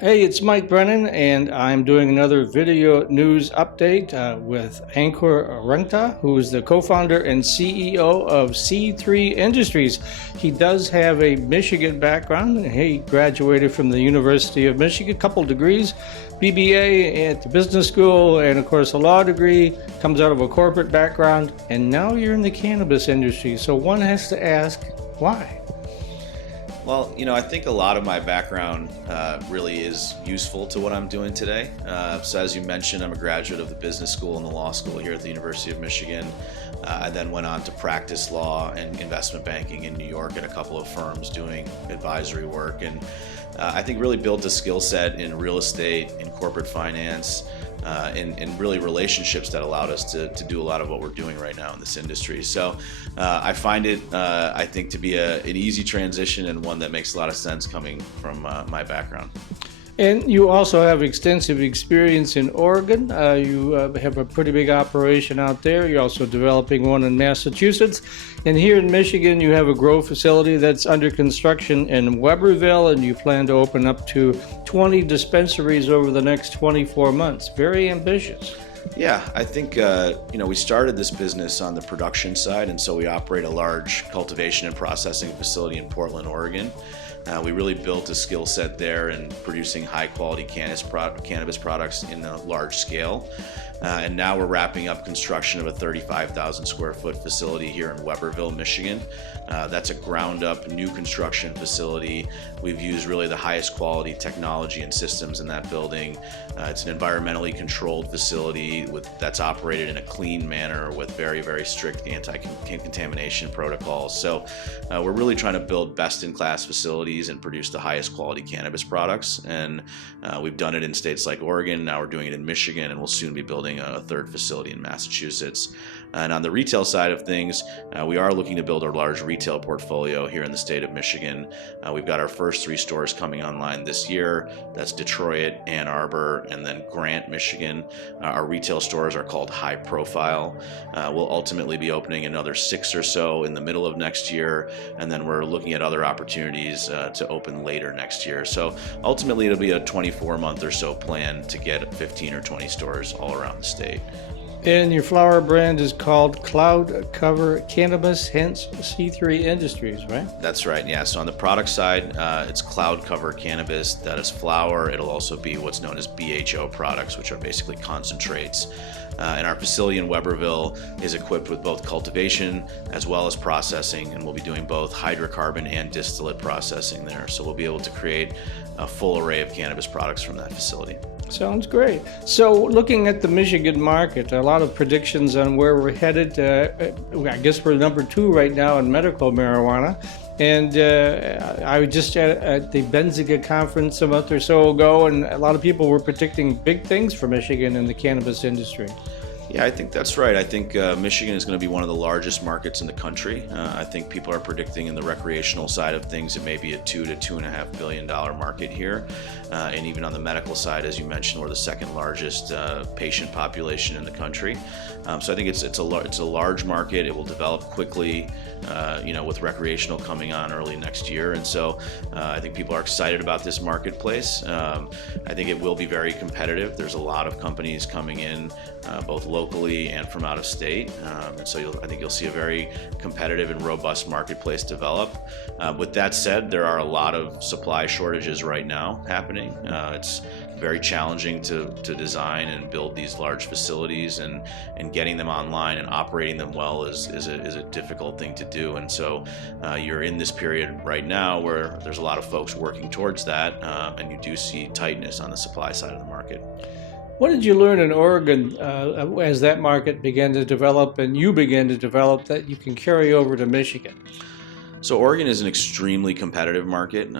Hey, it's Mike Brennan, and I'm doing another video news update with Ankur Rungta, who is the co-founder and CEO of C3 Industries. He does have a Michigan background. He graduated from the University of Michigan, a couple degrees, BBA at the business school, and of course a law degree, comes out of a corporate background, and now you're in the cannabis industry. So one has to ask, why? Well, I think a lot of my background really is useful to what I'm doing today. So as you mentioned, I'm a graduate of the business school and the law school here at the University of Michigan. I then went on to practice law and investment banking in New York at a couple of firms doing advisory work. And I think really built a skill set in real estate, in corporate finance, and really relationships that allowed us to do a lot of what we're doing right now in this industry. So I find it, I think, to be an easy transition and one that makes a lot of sense coming from my background. And you also have extensive experience in Oregon. You have a pretty big operation out there. You're also developing one in Massachusetts. And here in Michigan, you have a grow facility that's under construction in Webberville, and you plan to open up to 20 dispensaries over the next 24 months. Very ambitious. Yeah, I think, we started this business on the production side, and so we operate a large cultivation and processing facility in Portland, Oregon. We really built a skill set there in producing high-quality cannabis products in a large scale. And now we're wrapping up construction of a 35,000 square foot facility here in Webberville, Michigan. That's a ground-up new construction facility. We've used really the highest quality technology and systems in that building. It's an environmentally controlled facility that's operated in a clean manner with very, very strict anti-contamination protocols. So we're really trying to build best-in-class facilities and produce the highest quality cannabis products. And we've done it in states like Oregon. Now we're doing it in Michigan, and we'll soon be building a third facility in Massachusetts. And on the retail side of things, we are looking to build a large retail portfolio here in the state of Michigan. We've got our first 3 stores coming online this year. That's Detroit, Ann Arbor, and then Grant, Michigan. Our retail stores are called High Profile. We'll ultimately be opening another 6 or so in the middle of next year, and then we're looking at other opportunities to open later next year. So ultimately, it'll be a 24-month or so plan to get 15 or 20 stores all around the state. And your flower brand is called Cloud Cover Cannabis, hence C3 Industries, right? That's right, yeah. So on the product side, it's Cloud Cover Cannabis. That is flower. It'll also be what's known as BHO products, which are basically concentrates. And our facility in Webberville is equipped with both cultivation as well as processing, and we'll be doing both hydrocarbon and distillate processing there. So we'll be able to create a full array of cannabis products from that facility. Sounds great. So looking at the Michigan market, a lot of predictions on where we're headed. I guess we're number 2 right now in medical marijuana. And I was just at the Benzinga conference a month or so ago, and a lot of people were predicting big things for Michigan in the cannabis industry. Yeah, I think that's right. I think Michigan is going to be one of the largest markets in the country. I think people are predicting in the recreational side of things it may be a $2 to $2.5 billion market here. And even on the medical side, as you mentioned, we're the second largest patient population in the country. So I think it's a large market. It will develop quickly, with recreational coming on early next year. And so I think people are excited about this marketplace. I think it will be very competitive. There's a lot of companies coming in, both locally and from out of state. And so I think you'll see a very competitive and robust marketplace develop. With that said, there are a lot of supply shortages right now happening. It's very challenging to design and build these large facilities, and getting them online and operating them well is a difficult thing to do. And so you're in this period right now where there's a lot of folks working towards that, and you do see tightness on the supply side of the market. What did you learn in Oregon as that market began to develop and you began to develop that you can carry over to Michigan? So Oregon is an extremely competitive market.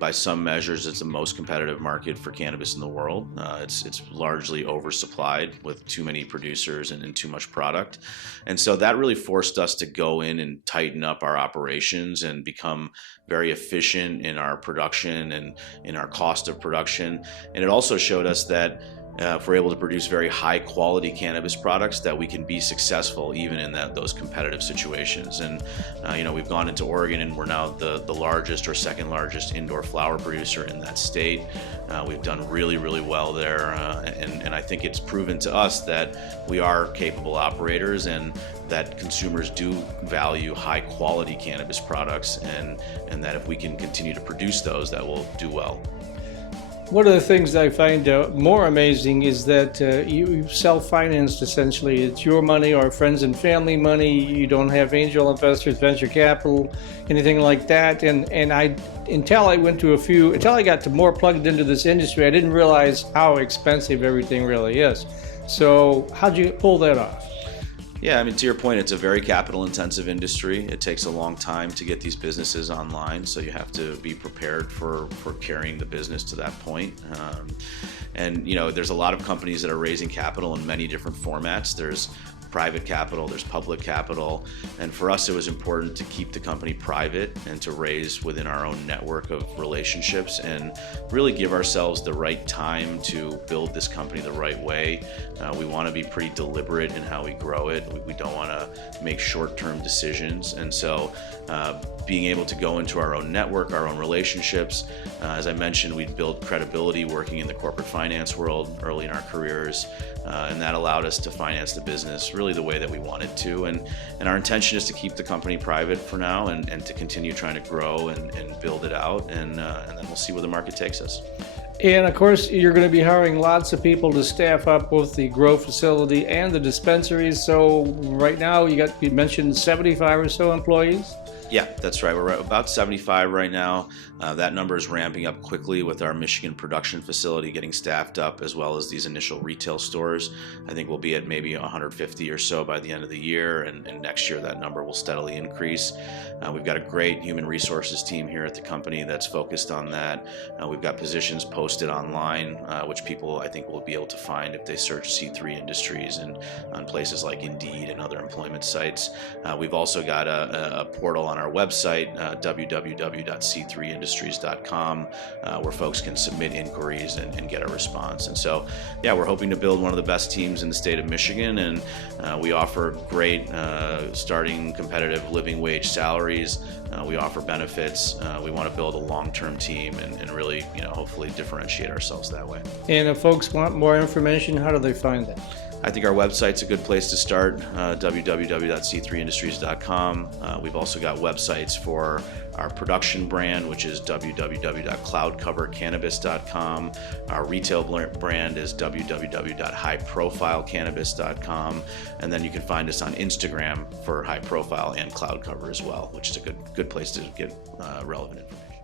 By some measures, it's the most competitive market for cannabis in the world. It's largely oversupplied with too many producers and too much product. And so that really forced us to go in and tighten up our operations and become very efficient in our production and in our cost of production. And it also showed us that if we're able to produce very high quality cannabis products, that we can be successful even in those competitive situations. And we've gone into Oregon, and we're now the largest or second largest indoor flower producer in that state. We've done really, really well there, and I think it's proven to us that we are capable operators, and that consumers do value high quality cannabis products, and that if we can continue to produce those, that will do well. One of the things I find more amazing is that you self-financed essentially. It's your money or friends and family money. You don't have angel investors, venture capital, anything like that. And until I got to more plugged into this industry, I didn't realize how expensive everything really is. So how'd you pull that off? Yeah, I mean, to your point, it's a very capital-intensive industry. It takes a long time to get these businesses online, so you have to be prepared for carrying the business to that point. And there's a lot of companies that are raising capital in many different formats. There's private capital, there's public capital, and for us it was important to keep the company private and to raise within our own network of relationships and really give ourselves the right time to build this company the right way. We want to be pretty deliberate in how we grow it. We don't want to make short-term decisions, and so being able to go into our own network, our own relationships. As I mentioned, we'd built credibility working in the corporate finance world early in our careers, and that allowed us to finance the business really the way that we wanted to. And our intention is to keep the company private for now and to continue trying to grow and build it out, and then we'll see where the market takes us. And of course, you're going to be hiring lots of people to staff up both the grow facility and the dispensaries. So right now you mentioned 75 or so employees? Yeah, that's right. We're at about 75 right now. That number is ramping up quickly with our Michigan production facility getting staffed up, as well as these initial retail stores. I think we'll be at maybe 150 or so by the end of the year, and next year that number will steadily increase. We've got a great human resources team here at the company that's focused on that. We've got positions posted online, which people I think will be able to find if they search C3 Industries and on places like Indeed and other employment sites. We've also got a portal on our website, www.c3industries.com, where folks can submit inquiries and get a response. And so, yeah, we're hoping to build one of the best teams in the state of Michigan, and we offer great starting competitive living wage salaries. We offer benefits. We want to build a long-term team and really, hopefully differentiate ourselves that way. And if folks want more information, how do they find that? I think our website's a good place to start, www.c3industries.com. We've also got websites for our production brand, which is www.cloudcovercannabis.com. Our retail brand is www.highprofilecannabis.com. And then you can find us on Instagram for High Profile and Cloud Cover as well, which is a good place to get relevant information.